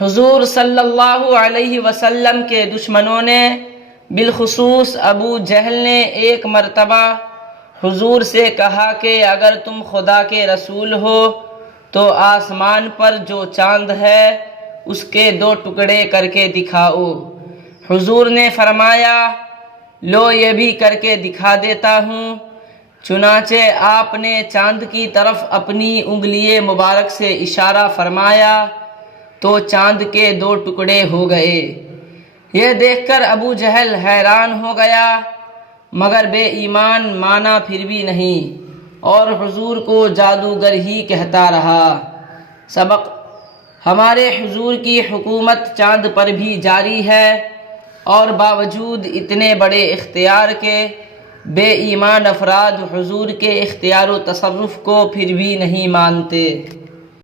حضور صلی اللہ علیہ وسلم کے دشمنوں نے بالخصوص ابو جہل نے ایک مرتبہ حضور سے کہا کہ اگر تم خدا کے رسول ہو تو آسمان پر جو چاند ہے اس کے 2 ٹکڑے کر کے دکھاؤ۔ حضور نے فرمایا لو یہ بھی کر کے دکھا دیتا ہوں۔ چنانچہ آپ نے چاند کی طرف اپنی انگلی مبارک سے اشارہ فرمایا تو چاند کے 2 ٹکڑے ہو گئے۔ یہ دیکھ کر ابو جہل حیران ہو گیا مگر بے ایمان مانا پھر بھی نہیں، اور حضور کو جادوگر ہی کہتا رہا۔ سبق: ہمارے حضور کی حکومت چاند پر بھی جاری ہے، اور باوجود اتنے بڑے اختیار کے بے ایمان افراد حضور کے اختیار و تصرف کو پھر بھی نہیں مانتے۔